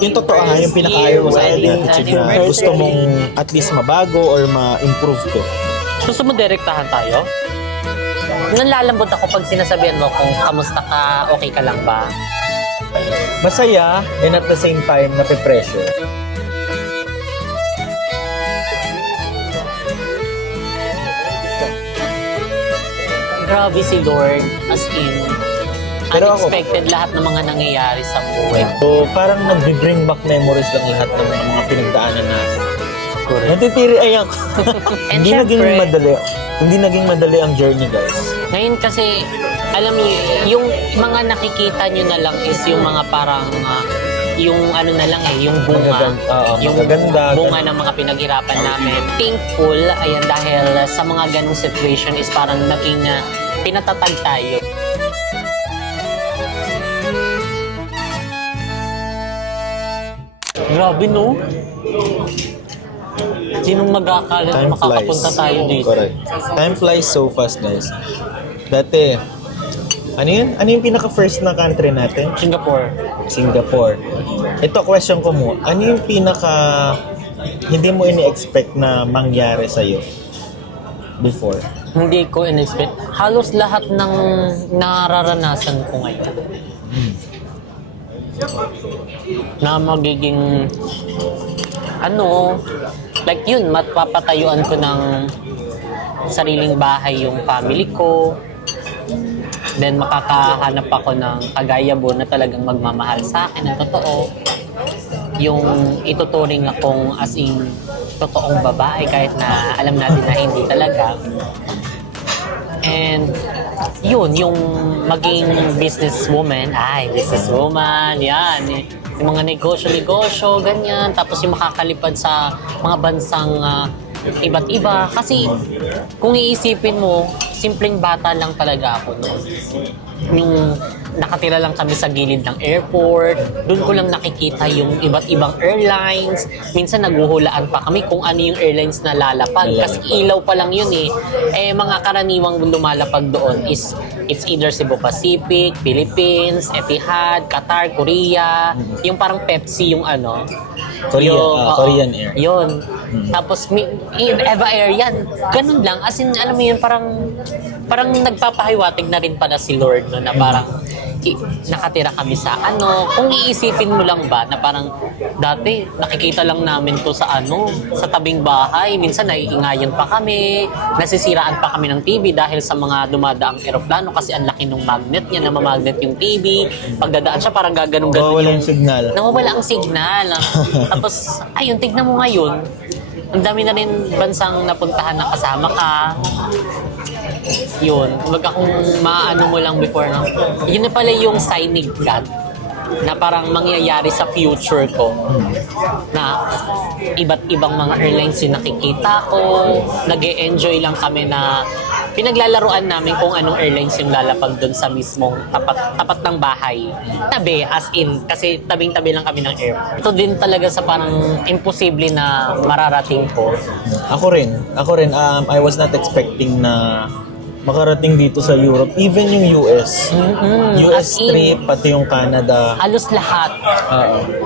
yung totoo ha, yung pinaka-ayaw mo sa attitude na gusto mong at least mabago or ma-improve ko. Gusto mo direktahan tayo? Nalalambot ako pag sinasabihan mo kung kamusta ka, okay ka lang ba? Masaya and at the same time nape-pressure. Grabe si Lord, as in, Pero ako- unexpected lahat ng mga nangyayari sa buhay. So parang nag-bring back memories lang lahat ng mga pinagdaanan natin. Natitiri ay ako. And Hindi naging syempre, madali. Hindi naging madali ang journey, guys. ngayon kasi, alam niyo, yung mga nakikita nyo na lang is yung mga parang, yung ano na lang yung bunga. Yung magaganda. bunga ng mga pinaghirapan namin. Thankful, ayan, dahil sa mga ganong situation is parang naging pinatatag tayo. Grabe, no? Sinong Time flies. makakapunta tayo dito? Correct. Time flies so fast, guys. Dati, ano yun? Ano yung pinaka-first na country natin? Singapore. Singapore. Ito, question ko mo. Ano yung pinaka hindi mo ini-expect na mangyari sa'yo before? Hindi ko in-expect. Halos lahat ng nararanasan ko ngayon. Na magiging like yun, mapapatayuan ko ng sariling bahay yung family ko. Then makakahanap ako ng kagayabo na talagang magmamahal sa akin ng totoo. Yung ituturing akong as in totoong babae kahit na alam natin na hindi talaga. And yun, yung maging businesswoman, yan. Yung mga negosyo, ganyan. Tapos yung makakalipad sa mga bansang iba't iba. Kasi kung iisipin mo, simpleng bata lang talaga ako noon. Yung nakatira lang kami sa gilid ng airport, doon ko lang nakikita yung iba't ibang airlines. Minsan naguhulaan pa kami kung ano yung airlines na lalapag. Kasi ilaw pa lang yun eh. Mga karaniwang lumalapag doon is it's either Cebu Pacific, Philippines, Etihad, Qatar, Korea. Yung parang Pepsi yung Korean Air. Yun. Tapos Eva Air yan. Ganun lang. As in, alam mo yun, parang nagpapahiwatig na rin pala si Lord no, na parang nakatira kami sa kung iisipin mo lang ba na parang dati nakikita lang namin to sa tabing bahay, minsan naiingayan pa kami, nasisiraan pa kami ng TV dahil sa mga dumadaang eroplano kasi ang laki ng magnet niya, namamagnet yung TV, pagdadaan siya parang gaganong-ganon Nawawala yung signal. Nawawala ang signal. Tapos, ayun, tignan mo ngayon, ang dami na rin bansang napuntahan na kasama ka. Yun, kumbaga kung maano mo lang before yun na pala yung signing God na parang mangyayari sa future ko na iba't ibang mga airlines yung nakikita ko, nag-e-enjoy lang kami na pinaglalaruan namin kung anong airlines yung lalapag doon sa mismong tapat ng bahay. Tabi, as in, kasi tabing-tabi lang kami ng airport. Ito din talaga sa parang imposible na mararating ko. Ako rin. I was not expecting na makarating dito sa Europe. Even yung US. US As in, trip, pati yung Canada. halos lahat.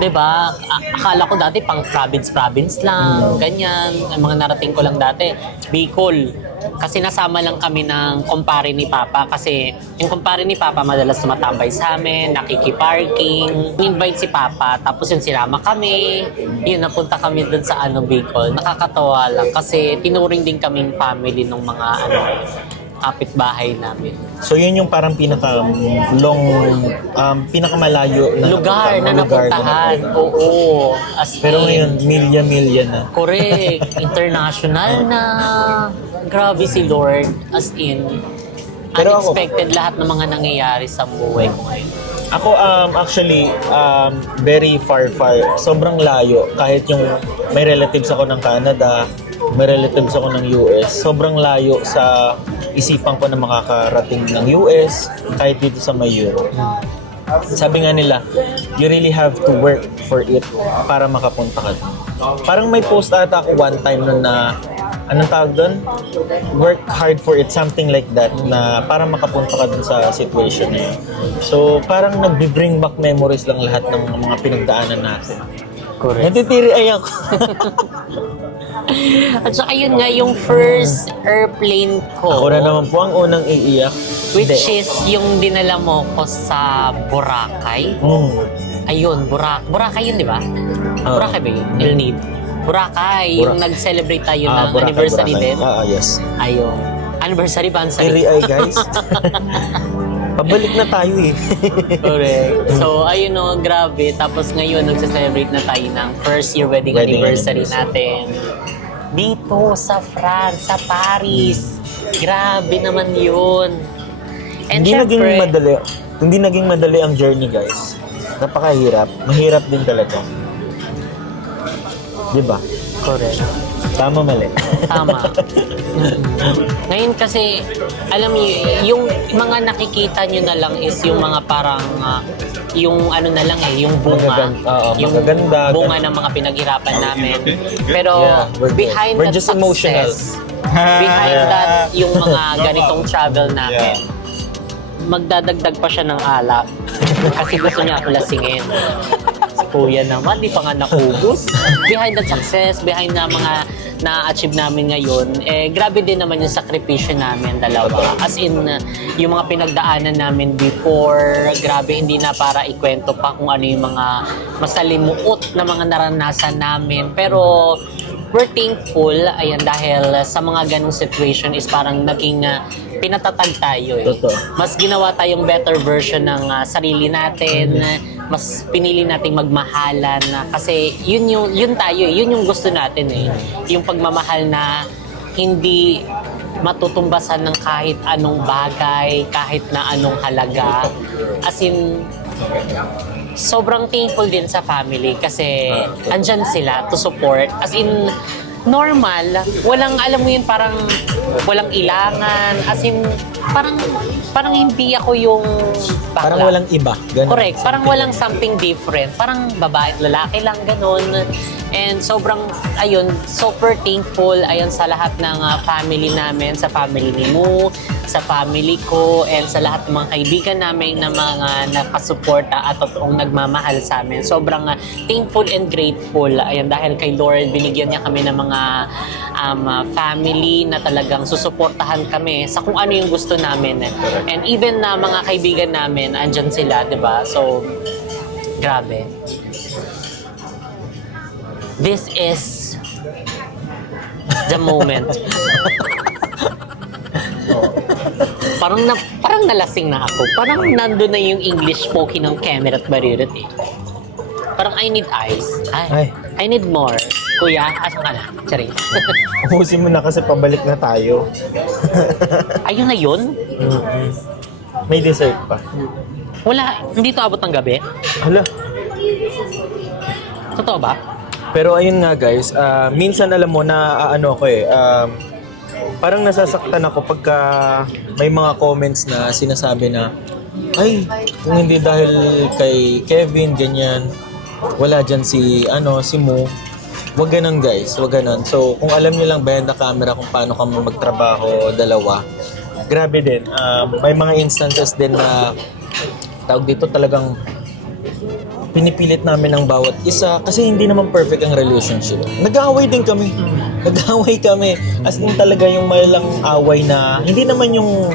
Diba? Akala ko dati pang province lang, ganyan. Ang mga narating ko lang dati, Bicol. Kasi nasama lang kami ng kumpare ni Papa. Kasi yung kumpare ni Papa madalas tumatambay sa amin, nakikiparking. In-invite si Papa, tapos yung sinama kami. Yun, napunta kami dun sa Bicol. Nakakatawa lang kasi tinuring din kaming family ng mga kapitbahay namin. So yun yung parang pinakamalayo na Lugar na napuntahan. Oo. Pero ngayon, milya-milya na. Correct. International na. Grabe si Lord. As in, Pero ako- unexpected lahat ng mga nangyayari sa buhay ko ngayon. Ako, actually, very far. Sobrang layo. Kahit yung may relatives ako ng Canada, may relatives ako ng US, sobrang layo sa isipan ko na makakarating ng US, kahit dito sa may Europe. Sabi nga nila, you really have to work for it para makapunta ka doon. Parang may post ata ako one time nun na anong tawag doon? Work hard for it, something like that, na para makapunta ka dun sa situation na yun. So, parang nag-bring back memories lang lahat ng mga pinagdaanan natin. Correct. Natitiri ay ako. At saka yun nga, yung first airplane ko, Ako na naman po ang unang iiyak. which Hindi. is yung dinala mo ko sa Boracay. Ayun, Boracay yun, di ba? Oo. Boracay ba yun? El Nido. Boracay, yung nag-celebrate tayo ng Boracay, anniversary Boracay. din. Yes. Ayun. Anniversary ba? Tiri ay guys. Pabalik na tayo eh. Correct. So, ayun o, grabe. Tapos ngayon, nagsa-celebrate na tayo ng first year wedding Wedding anniversary anniversary. natin. Dito, sa France, sa Paris. Grabe naman yun. And Hindi naging syempre, madali. Hindi naging madali ang journey guys. Napakahirap. Mahirap din talaga. Di ba? correct. Tama, mali. Tama. Ngayon kasi, alam niyo, yung mga nakikita nyo na lang is yung mga parang, yung ano na lang yung bunga. Yung magaganda. bunga ng mga pinaghirapan namin. Pero Yeah, behind we're that just emotional. success, behind that yung mga ganitong travel namin, magdadagdag pa siya ng alak. Kasi gusto niya ako lasingin. Si Kuya naman, di pa nga naubos. Behind that success, behind na mga na-achieve namin ngayon, grabe din naman yung sakripisyo namin dalawa. As in, yung mga pinagdaanan namin before, grabe, hindi na para ikwento pa kung ano yung mga masalimuot na mga naranasan namin. Pero, we're thankful, ayan, dahil sa mga ganong situation is parang naging pinatatag tayo eh. Totoo. Mas ginawa tayong better version ng sarili natin, mas pinili nating magmahalan kasi yun tayo eh, yun yung gusto natin eh. Yung pagmamahal na hindi matutumbasan ng kahit anong bagay, kahit na anong halaga. As in, sobrang thankful din sa family kasi andyan sila to support. As in, normal, walang, alam mo yun, parang walang ilangan. As in, parang hindi ako yung bakla. Parang walang iba. Ganun. Correct. Parang walang something different. Parang babae at lalaki lang, ganun. And sobrang, ayun, super thankful, ayun, sa lahat ng family namin, sa family ni Mu, sa family ko, and sa lahat ng mga kaibigan namin na mga nakasuporta at totoong nagmamahal sa amin. Sobrang thankful and grateful, ayun, dahil kay Lord, binigyan niya kami ng mga family na talagang susuportahan kami sa kung ano yung gusto namin. And even na mga kaibigan namin, andyan sila, di ba? So, grabe. This is the moment. Parang nalasing na ako. Parang nandun na yung English spoken ng camera at baririt eh. Parang I need eyes. Ay. I need more. Kuya, asan ka na? Charing. Ubusin mo na kasi pabalik na tayo. Ayun na yun? May dessert pa. Wala, hindi to abot ng gabi? Hala. Totoo ba? Pero ayun nga guys, minsan alam mo na ano ko eh, parang nasasaktan ako pagka may mga comments na sinasabi na, ay, kung hindi dahil kay Kevin, ganyan, wala dyan si Mu. Wag ganun guys, wag ganun. So kung alam niyo lang behind the camera kung paano kami magtrabaho dalawa, grabe din. May mga instances din na tawag dito talagang pinipilit namin ang bawat isa kasi hindi naman perfect ang relationship. Nag-aaway din kami. Nag-aaway kami. As in talaga yung malalang away na hindi naman yung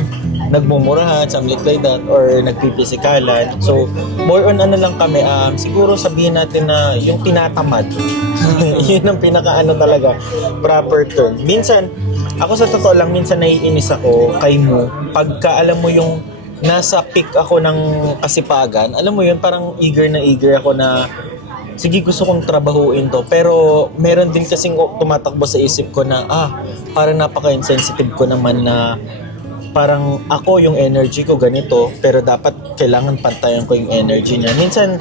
nagmumurahan, something like that, or nagpipisikalan. So, more on ano lang kami, siguro sabihin natin na yung tinatamad. Yun ang pinaka-ano talaga, proper term. Minsan, ako sa totoo lang, minsan naiinis ako kay Mu. Pagka alam mo yung nasa peak ako ng kasipagan, alam mo yun, parang eager ako na sige, gusto kong trabahuin to. Pero meron din kasing tumatakbo sa isip ko na parang napaka-insensitive ko naman na parang ako yung energy ko ganito, pero dapat kailangan pantayan ko yung energy niya. Minsan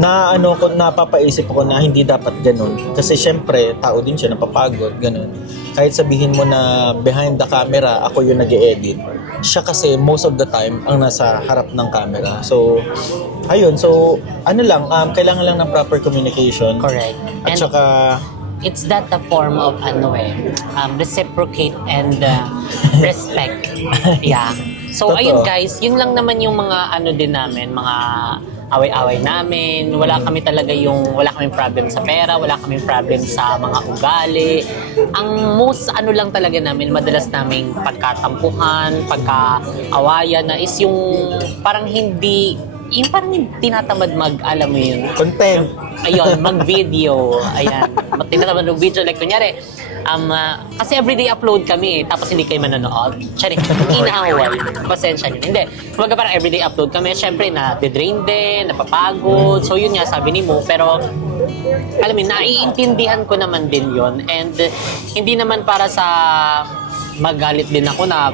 napapaisip ako na hindi dapat ganun. Kasi syempre, tao din siya, napapagod, ganun. Kahit sabihin mo na behind the camera, ako yung nag-e-edit. Siya kasi most of the time ang nasa harap ng camera. So, ayun. So, kailangan lang ng proper communication. Correct. At And saka, it's that the form of reciprocate and respect. Yeah. So Totoo. ayun guys, yun lang naman yung mga din namin, mga away-away namin. Wala kaming problem sa pera, wala kaming problem sa mga ugali. Ang most lang talaga namin, madalas naming pagkatampuhan, pagkaawayan na is yung parang parang tinatamad alam mo yun. Content. Ayun, mag-video. Ayan. Tinatamad mag-video. Like, kunyari, kasi everyday upload kami, tapos hindi kayo manonood. Sorry, inaaway. Pasensya nyo. Hindi. Kumbaga parang everyday upload kami. Siyempre, na-drain din, napapagod. So, yun nga, sabi ni Mo. Pero, alam mo, naiintindihan ko naman din yon. And, hindi naman para sa magalit din ako na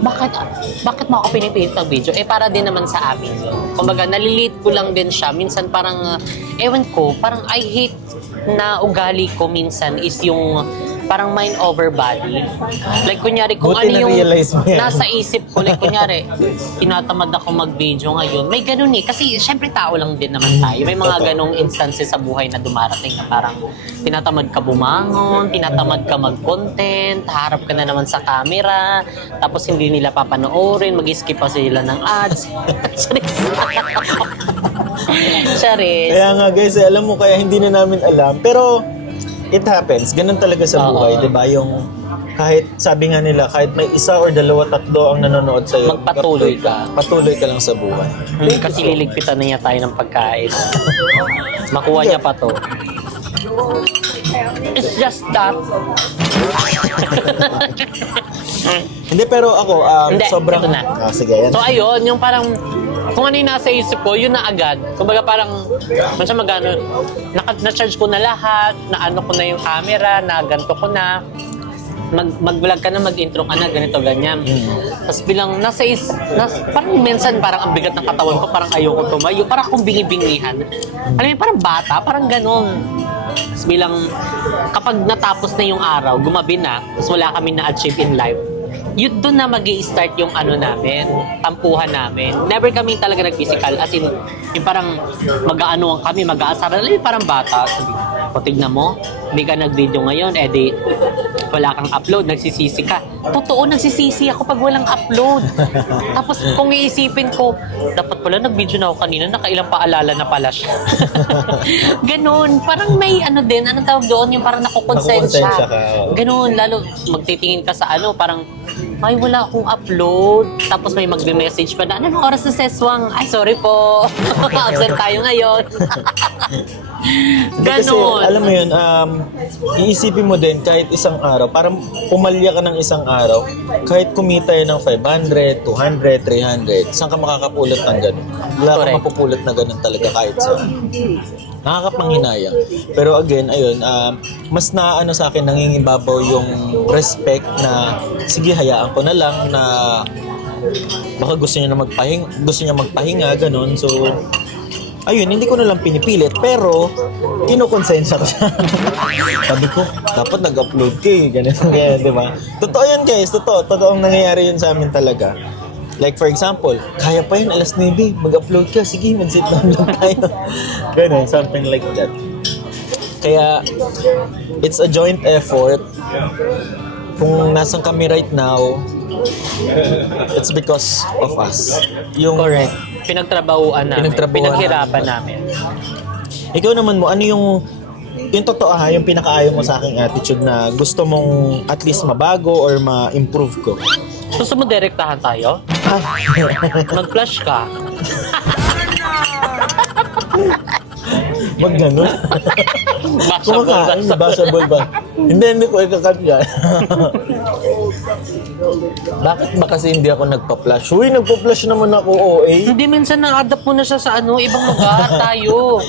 bakit mo ako pinipilit ng video? Para din naman sa amin yun. Kumbaga, nalilate ko lang din siya. Minsan parang, ewan ko, parang I hate na ugali ko minsan is yung parang mind over body. Like, kunyari, kung Buti ano yung na-realize mo yan. nasa isip ko, like, kunyari, tinatamad ako mag-video ngayon. May ganun kasi syempre tao lang din naman tayo. May mga ganung instances sa buhay na dumarating na parang tinatamad ka bumangon, tinatamad ka mag-content, harap ka na naman sa camera, tapos hindi nila papanoorin, mag-skip pa sila ng ads. Charis. Kaya nga guys, alam mo, kaya hindi na namin alam. Pero, it happens. Ganun talaga sa buhay, di ba? Yung kahit, sabi nga nila, kahit may isa or dalawa, tatlo ang nanonood sa'yo. Magpatuloy ka. Patuloy ka lang sa buhay. Kasi liligpitan na niya tayo ng pagkain. Makuha niya pa to. It's just that. Hindi, pero ako, Hindi, sobrang... ito na. Sige, yan. So ayun, yung parang kung ano yung nasa isip ko, yun na agad. Kumbaga parang, minsan na-charge ko na lahat, na ko na yung camera, na ganito ko na, mag-vlog ka na, mag-intro ka na, ganito, ganyan. Tapos bilang parang minsan parang ang bigat ng katawan ko, parang ayoko tumayo, parang akong bingi-bingihan. Alam mo, parang bata, parang ganon. Tapos bilang, kapag natapos na yung araw, gumabi na, tapos wala kami na-achieve in life, yun doon na mag-i-start yung namin, tampuhan namin. Never kami talaga nag-physical, as in, yung parang mag-aanuhan kami, mag-aasaran, parang bata. Sabi, tignan mo, hindi ka nag-video ngayon, di, wala kang upload, nagsisisi ka. Totoo, nagsisisi ako pag walang upload. Tapos kung iisipin ko, dapat pala nag-video na ako kanina, nakailang paalala na pala siya. Ganon, parang may din, anong tawag doon, yung parang nakukonsensya. Nakukonsensya ka. Ganon, lalo magtitingin ka sa parang, ay wala akong upload. Tapos may magbe-message pa na, anong oras na seswang? Ay, sorry po. Absent tayo ngayon. Kasi, Ganon. alam mo yun, iisipin mo din kahit isang araw, parang pumalya ka ng isang araw, kahit kumita yun ng 500, 200, 300, saan ka makakapulot ng ganun? Wala kang Correct. mapupulot na ganun talaga kahit sa... Nakakapanghinayang. Pero again, ayun, mas naano sa akin, nangingibabaw yung respect na, sige, hayaan ko na lang na baka gusto niya magpahinga, ganun. So, ayun, hindi ko na lang pinipilit, pero kinukonsensya ko siya. Sabi ko, dapat nag-upload ka ganun, di ba? Totoo yan guys, totoong nangyayari yun sa amin talaga. Like for example, kaya pa yun, alas 9, mag-upload ka, sige, mag-sit down lang tayo. Ganun, something like that. Kaya, it's a joint effort. Kung nasan kami right now, it's because of us. Yung Correct. Pinagtrabahuan namin. Pinaghirapan namin. Ikaw naman mo, ano yung totoo yung pinakaayaw mo sa aking attitude na gusto mong at least mabago or ma-improve ko? Gusto mo direktahan tayo? Mag-flash ka. Wag ganun. Kumakain, bashable ba? Hindi ko ikakat yan. Bakit ba kasi hindi ako nagpa-flash? Uy, nagpa-flash naman ako, OA. Hindi, minsan na-adapt mo na siya sa ibang lugar tayo.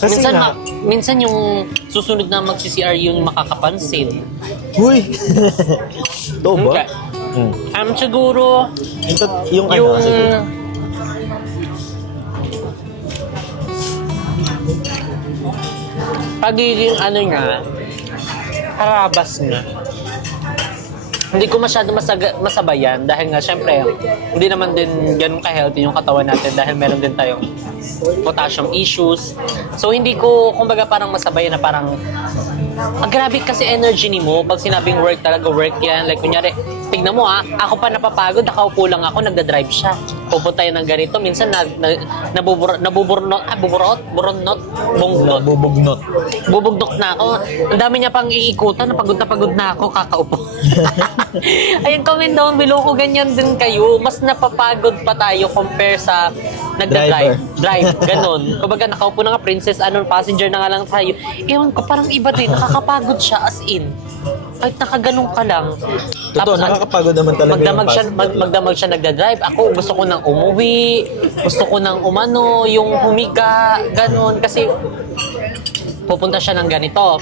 Kasi minsan, nga, minsan yung susunod na magsi-CR yung makakapansin. uy. Ito ba? Okay. Siguro, Yung yung sige. pagiging niya, karabas niya. hindi ko masyado masabayan dahil nga syempre hindi naman din ganun ka-healthy yung katawan natin dahil meron din tayong potassium issues. So hindi ko kumbaga parang masabayan na parang grabe kasi energy ni mo pag sinabing work talaga work yan. Like kunyari, tignan mo ako pa napapagod, nakaupo lang ako, nagda-drive siya. Pupunta yan ng ganito, minsan bubugnot na ako. Ang dami niya pang iikutan, na pagod na ako, kakaupo. Ayun, comment down below kung ganyan din kayo. Mas napapagod pa tayo compare sa nagda-drive. Drive, ganun. Kumbaga nakaupo na nga, princess, passenger na nga lang tayo. Ewan ko, parang iba din, nakakapagod siya as in. Kahit nakaganong ka lang. Totoo, nakakapagod naman talaga magdamag siya nagda-drive. Ako gusto ko nang umuwi, gusto ko nang umano, yung humiga, ganun. Kasi pupunta siya ng ganito.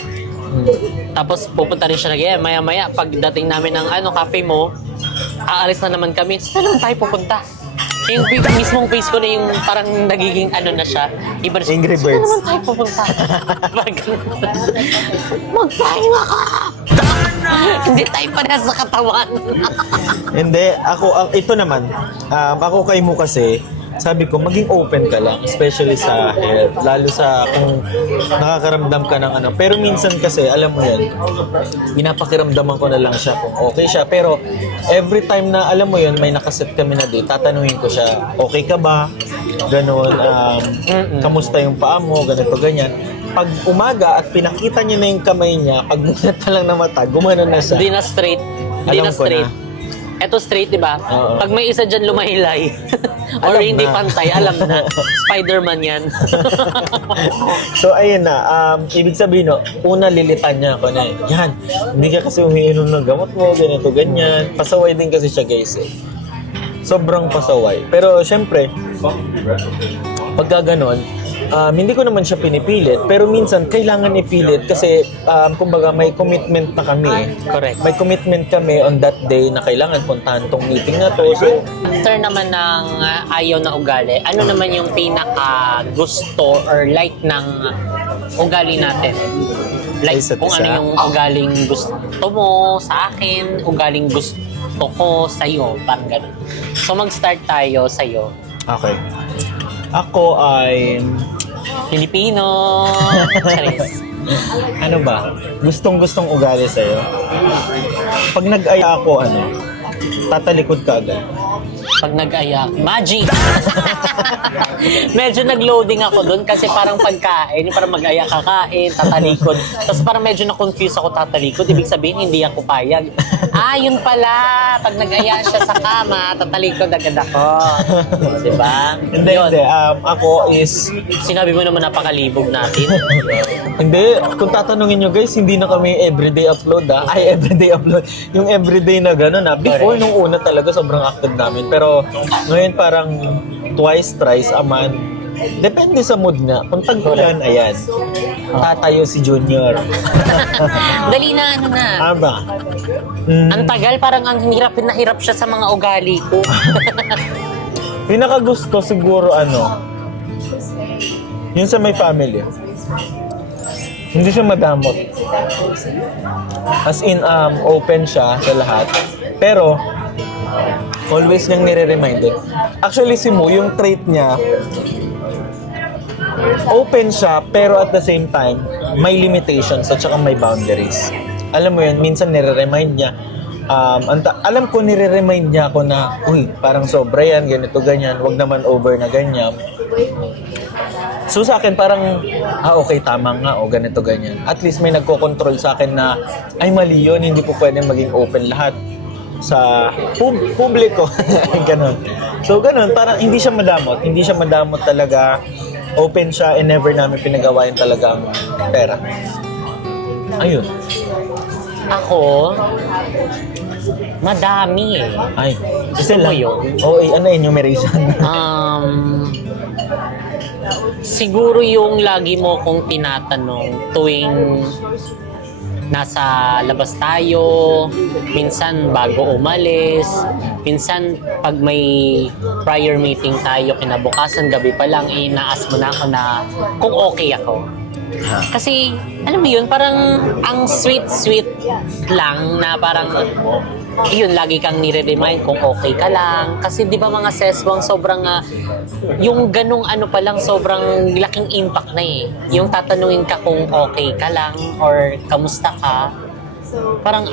Tapos pupunta rin siya maya-maya pagdating namin ng cafe mo, aalis na naman kami. Saan naman tayo pupunta? Yung mismong face ko na yung parang nagiging na siya. Iba na siya. Angry Saan Birds. naman tayo pupunta? Magpahinga ka! Hindi tayo parehas sa katawan. Hindi, ito naman, ako kay mo kasi, sabi ko, maging open ka lang, especially sa health, lalo sa kung nakakaramdam ka ng Pero minsan kasi, alam mo yan, pinapakiramdaman ko na lang siya kung okay siya. Pero every time na, alam mo yun, may nakaset kami na date, tatanungin ko siya, okay ka ba? Ganon, kamusta yung paa mo? Ganito, ganyan. Pag umaga at pinakita niya na yung kamay niya, pag munat pa lang na mata, gumano na siya. Hindi na straight. Hindi na Alam ko straight. na. Eto straight, di ba? Oo. Pag may isa dyan lumahilay, or Alam hindi na. pantay, alam na. Spider-Man yan. So, ayun na. Ibig sabihin, no, una lilitan niya ako na, yan, hindi ka kasi umiinom ng gamot mo, ganito, ganyan. Pasaway din kasi siya, guys. Sobrang pasaway. Pero, syempre, pagka ganon, hindi ko naman siya pinipilit. Pero minsan, kailangan ipilit kasi, kumbaga, may commitment na kami. Correct. May commitment kami on that day na kailangan puntahan tong meeting na to. So, After naman ng ayaw na ugali, ano naman yung pinaka gusto or like ng ugali natin? Like Isa't kung isa. ano yung ugaling gusto mo sa akin, ugaling gusto ko sa'yo, parang ganun. So mag-start tayo sa'yo. okay. Ako ay... Filipino! Charis. Ano ba? Gustong-gustong ugali sa'yo? Pag nag-aya ako, tatalikod ka agad. Pag nag-aya, magic! Medyo nag-loading ako doon kasi parang pagkain, parang mag-aya kakain, tatalikod. Tapos parang medyo na-confuse ako tatalikod. Ibig sabihin, hindi ako payag. Yun pala! Pag nag-aya siya sa kama, tatalikod agad ako. Diba? Hindi, Yun. hindi. Ako is... Sinabi mo naman napakalibog natin. Hindi, kung tatanungin nyo guys, hindi na kami everyday upload Ay, everyday upload. Yung everyday na gano'n Before, nung una talaga, sobrang active namin. Pero ngayon parang twice, thrice a month. Depende sa mood nga. Kung tag-ulan, ayan. Tatayo si Junior. Dali na, na. Aba. Ang tagal, parang ang hirap na hirap siya sa mga ugali ko. Pinakagusto siguro yun sa may family. Hindi siya madamot. As in, open siya sa lahat. Pero, always niyang nire-remind. Actually, si Mo, yung trait niya, open siya, pero at the same time, may limitations at saka may boundaries. Alam mo yun, minsan nire-remind niya, alam ko nire-remind niya ako na, uy, parang sobra yan, ganito, ganyan, wag naman over na ganyan. So sa akin parang, okay, tama nga, o ganito, ganyan. At least may nagko-control sa akin na, ay mali yun, hindi po pwedeng maging open lahat sa publiko. Ganon. So ganon, parang hindi siya madamot talaga. Open siya and never namin pinagawa yung talagang pera. Ayun. Ako, madami eh. Ay, Gusto mo yun? Oo, ano enumeration? Siguro yung lagi mo kong tinatanong tuwing nasa labas tayo, minsan bago umalis, minsan pag may prior meeting tayo kinabukasan, gabi pa lang, inaas mo na ako na kung okay ako. Kasi, alam mo yun, parang ang sweet-sweet lang na parang yun, lagi kang nire-remind kung okay ka lang. Kasi di ba mga seswang sobrang, yung ganung ano pa lang, sobrang laking impact na eh. Yung tatanungin ka kung okay ka lang or kamusta ka. Parang,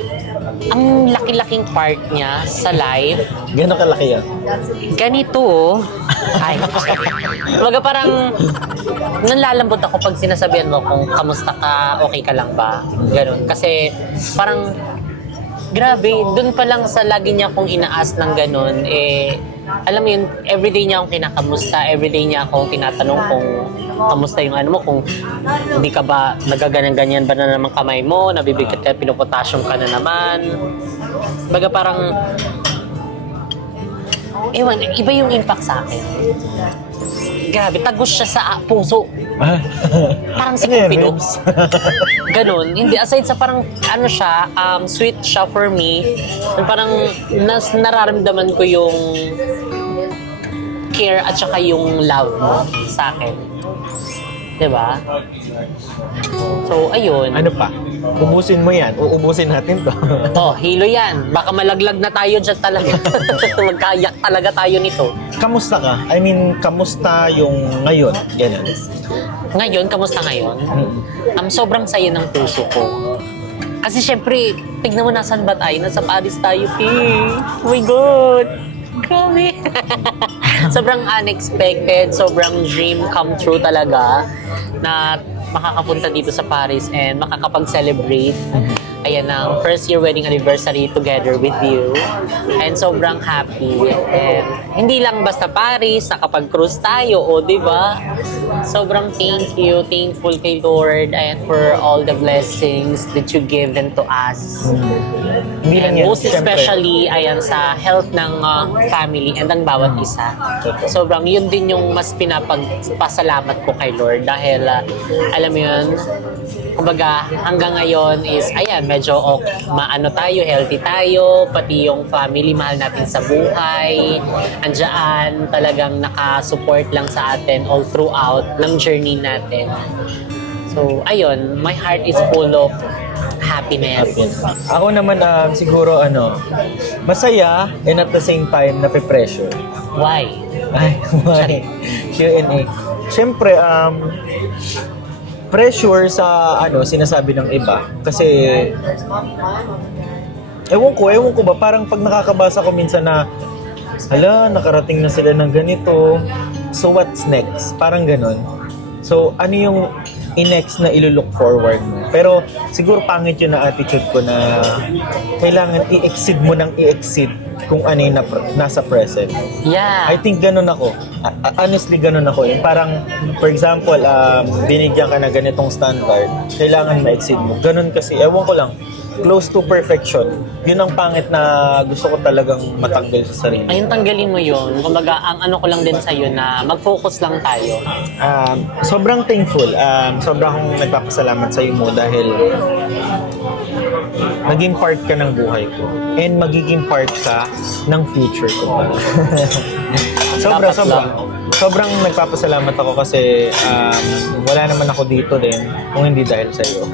ang laki-laking part niya sa life, Gano'n kalaki yan? ganito, ay, baga parang nanlalambot ako pag sinasabihan mo kung kamusta ka, okay ka lang ba, ganun. Kasi parang, grabe, dun pa lang sa lagi niya akong inaas ng ganun, eh, alam mo yun, everyday niya akong kinakamusta, everyday niya akong tinatanong kung kamusta yung ano mo, kung hindi ka ba nagaganyan-ganyan ba na naman kamay mo, nabibigkat ka, pinupotasyum ka na naman. Baga parang, ewan, iba yung impact sa akin. Grabe, tagos siya sa puso. Parang si Ano yan, Cupido. Rebs? Ganun. Hindi, aside sa parang, ano siya, sweet siya for me. Parang, nararamdaman ko yung care at saka yung love mo sa akin. Diba? So, ayun. Ano pa? Ubusin mo yan. Uubusin natin to. Oh, hilo yan. Baka malaglag na tayo dyan talaga. Magkayak talaga tayo nito. Kamusta ka? I mean, kamusta yung ngayon? Ganun. Ngayon, kamusta ngayon? Sobrang saya ng puso ko. Kasi syempre, tignan mo nasan ba tayo? Nasa Paris tayo, Oh my God! Grabe! Sobrang unexpected, sobrang dream come true talaga na makakapunta dito sa Paris and makakapag-celebrate ayan ang first year wedding anniversary together with you. And sobrang happy. And hindi lang basta Paris, nakapag-cruise tayo, o di ba? Sobrang thankful kay Lord and for all the blessings that you given to us. Hindi lang And yan, most syempre. especially, ayan, sa health ng family and ng bawat isa. Sobrang yun din yung mas pinapagpasalamat ko kay Lord dahil alam mo yun, kumbaga hanggang ngayon is ayan, medyo maano tayo, healthy tayo, pati yung family, mahal natin sa buhay, andyan, talagang nakasupport lang sa atin all throughout ng journey natin. So ayun, my heart is full of happiness. Ako naman siguro masaya and at the same time nape-pressure. Why? Ay, why? Q&A. Siyempre, pressure sa sinasabi ng iba. Kasi, ewan ko ba, parang pag nakakabasa ko minsan na, hala, nakarating na sila ng ganito, so what's next? Parang ganun. So, ano yung i-next na ilo-look forward mo? Pero, siguro pangit yun na attitude ko na kailangan i-exceed mo ng i-exceed kung ano yung nasa present. Yeah. I think ganun ako. Honestly, ganun ako. Yung parang, for example, binigyan ka na ganitong standard, kailangan ma-exceed mo. Ganun kasi, ewan ko lang, close to perfection. Yun ang pangit na gusto ko talagang matanggal sa sarili. Ayun, tanggalin mo yun. Kumbaga, ang ano ko lang din sa'yo na mag-focus lang tayo. Sobrang thankful. Sobrang nagpapasalamat sa iyo mo dahil naging part ka ng buhay ko. And magiging part ka ng future ko. Dapat Sobrang nagpapasalamat ako kasi wala naman ako dito din kung hindi dahil sa iyo.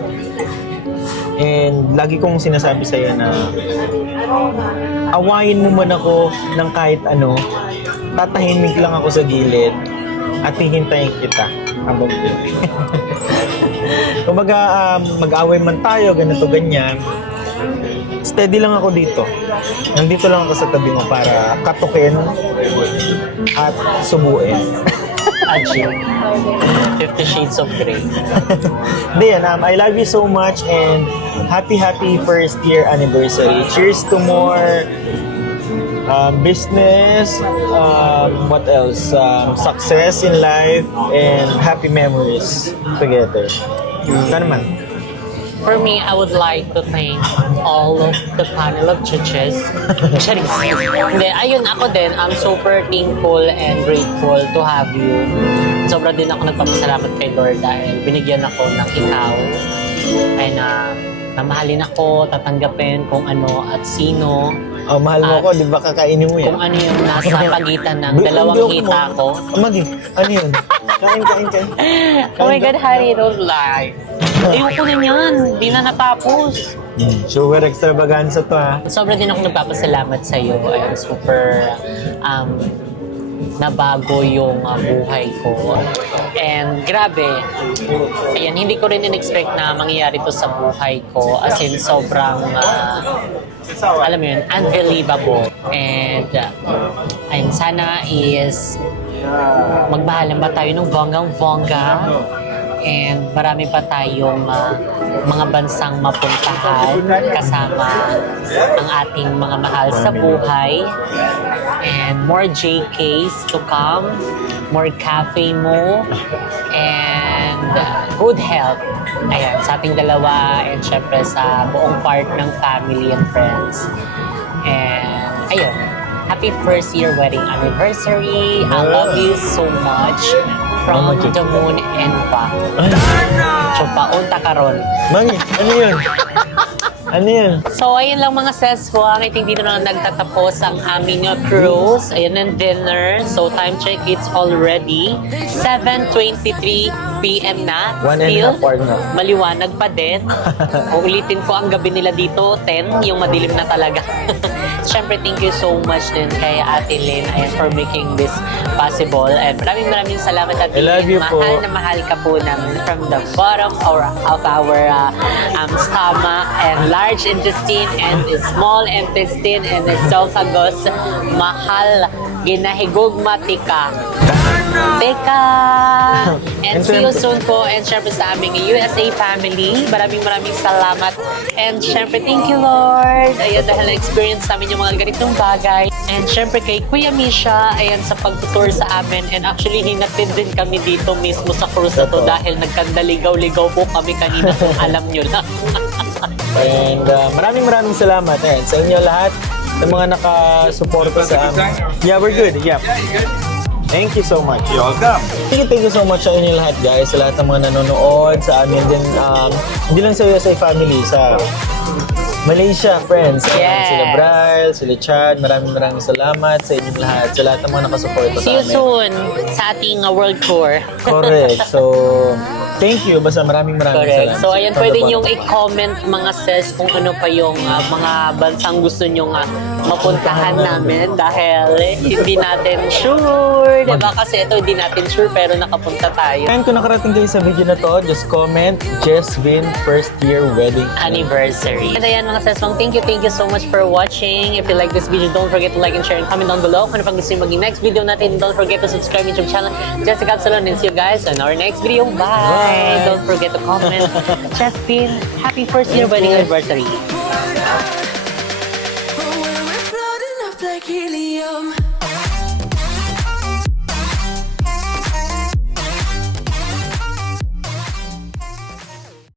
And lagi kong sinasabi sa iyo na awayin mo man ako ng kahit ano, tatahimik lang ako sa gilid at hihintayin kita habang kumbaga mag-away man tayo, ganito ganyan, steady lang ako dito. Nandito lang ako sa tabi mo para katukin at subuin. Achieve. 50 Shades of Grey. Hindi yan, I love you so much and happy first year anniversary. Cheers to more business, what else? Success in life and happy memories together. Ito naman. For me, I would like to thank all of the panel of judges. Charis. Hindi, ayun, ako din, I'm super thankful and grateful to have you. Sobra din ako nagpapasalamat kay Lord dahil binigyan ako ng ikaw. Ay na mahalin ako, tatanggapin kung ano at sino. Oh, mahal mo ko, di ba kakainin mo yan? Kung ano yung nasa pagitan ng dalawang hita ko. Magi, ano yun? Kain. Oh my God, Harry, don't lie. Ayoko na yan. Di na natapos. Sugar extravaganza to ha. Sobra din ako nagpapasalamat sa iyo. Ayun, super nabago yung buhay ko. And grabe, ayan, hindi ko rin in-expect na mangyayari to sa buhay ko. As in, sobrang, alam mo yun, unbelievable. And, ayun, sana is magmahalan ba tayo ng bonggang-bongga. And marami pa tayong mga bansang mapuntahan kasama ang ating mga mahal sa buhay. And more JKs to come, more cafe mo, and good health. Ayan, sa ating dalawa and syempre sa buong part ng family and friends. And ayun, happy first year wedding anniversary. I love you so much. From the moon and back. Chupaon takaron. Mangi, ano yun? Ano yun? So, ayun lang mga seswang. I think dito na nagtatapos ang aming cruise. Ayun ang dinner. So, time check, it's already 7:23 p.m. na. 1.5 hour na. Maliwanag pa din. Uulitin ko ang gabi nila dito, 10, yung madilim na talaga. Siyempre, thank you so much din kay Ate Lynn for making this possible. And maraming salamat, Ate I love Lynn. you po. Mahal na mahal ka po namin from the bottom of our stomach and large intestine and small intestine and esophagus. Mahal, ginahigugma tika. Teka! And see you soon po. And syempre sa aming USA family, maraming salamat. And syempre, thank you, Lord. Ayan, dahil na-experience namin yung mga ganitong bagay. And syempre kay Kuya Misha, ayan, sa pagtutour sa amin. And actually, hinatid din kami dito mismo sa cruise na to dahil nagkandaligaw-ligaw po kami kanina kung alam nyo lang. And maraming salamat sa inyo lahat sa mga nakasuporta sa amin. Yeah, we're good. Yeah. Thank you so much. You're welcome. Thank you so much sa inyo lahat, guys. Sa lahat ng mga nanonood, sa amin din, hindi lang sa USA family, sa Malaysia friends. Yes. Sila Bryle, sila Chad, maraming salamat sa inyong lahat, sa lahat ng mga nakasuporta sa See you amin. soon sa ating world tour. Correct. So, thank you. Basta maraming Correct. salamat. So, ayan, From the pwede bottom. niyong i-comment mga sis kung ano pa yung mga bansang gusto niyong mapuntahan namin dahil hindi natin sure. Diba? Kasi ito, hindi natin sure pero nakapunta tayo. And kung nakarating kayo sa video na to, just comment Jesvin first year wedding Anniversary. And ayan mga sesong, thank you so much for watching. If you like this video, don't forget to like and share and comment down below. Kung ano pang gusto nyo maging next video natin, don't forget to subscribe to YouTube channel Jessica Absalon and see you guys on our next video. Bye! Don't forget to comment. Jesvin, happy first year wedding anniversary. But when we're floating up like helium.